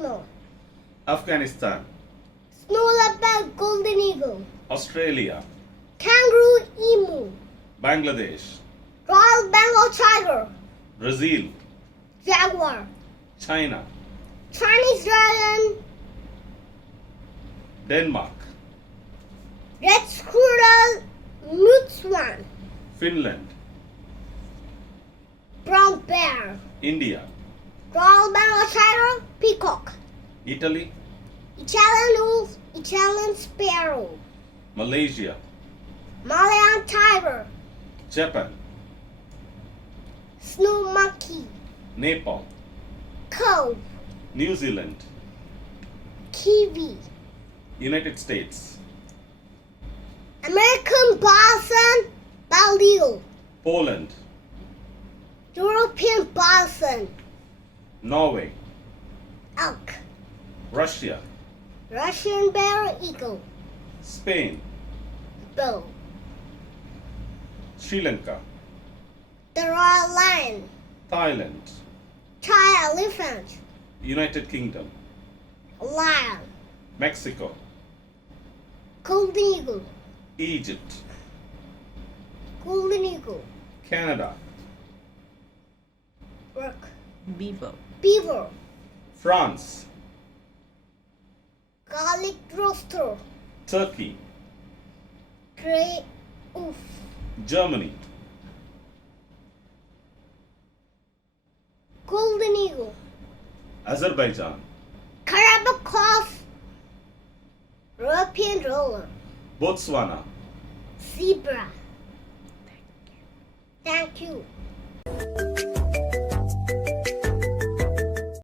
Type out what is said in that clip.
lemur. Afghanistan, Snow leopard, golden eagle. Australia, Kangaroo, emu. Bangladesh, Royal Bengal tiger. Brazil, Jaguar. China, Chinese dragon. Denmark, Red squirrel, moot swan. Finland, Brown bear. India, Royal Bengal tiger, peacock. Italy, Italian wolf, Italian sparrow. Malaysia, Malayan tiger. Japan, Snow monkey. Nepal, Cow. New Zealand, Kiwi. United States, American bison, bald eagle. Poland, European bison, Norway, elk. Russia, Russian bear, eagle. Spain, Bull. Sri Lanka, The royal lion. Thailand, Thai elephant. United Kingdom, Lion. Mexico, Golden eagle. Egypt, Golden eagle. Canada, Rook. Beaver. Beaver. France, Garlic rooster. Turkey, Grey wolf. Germany, Golden eagle. Azerbaijan, Carabacross. European roller. Botswana, Zebra. Thank you.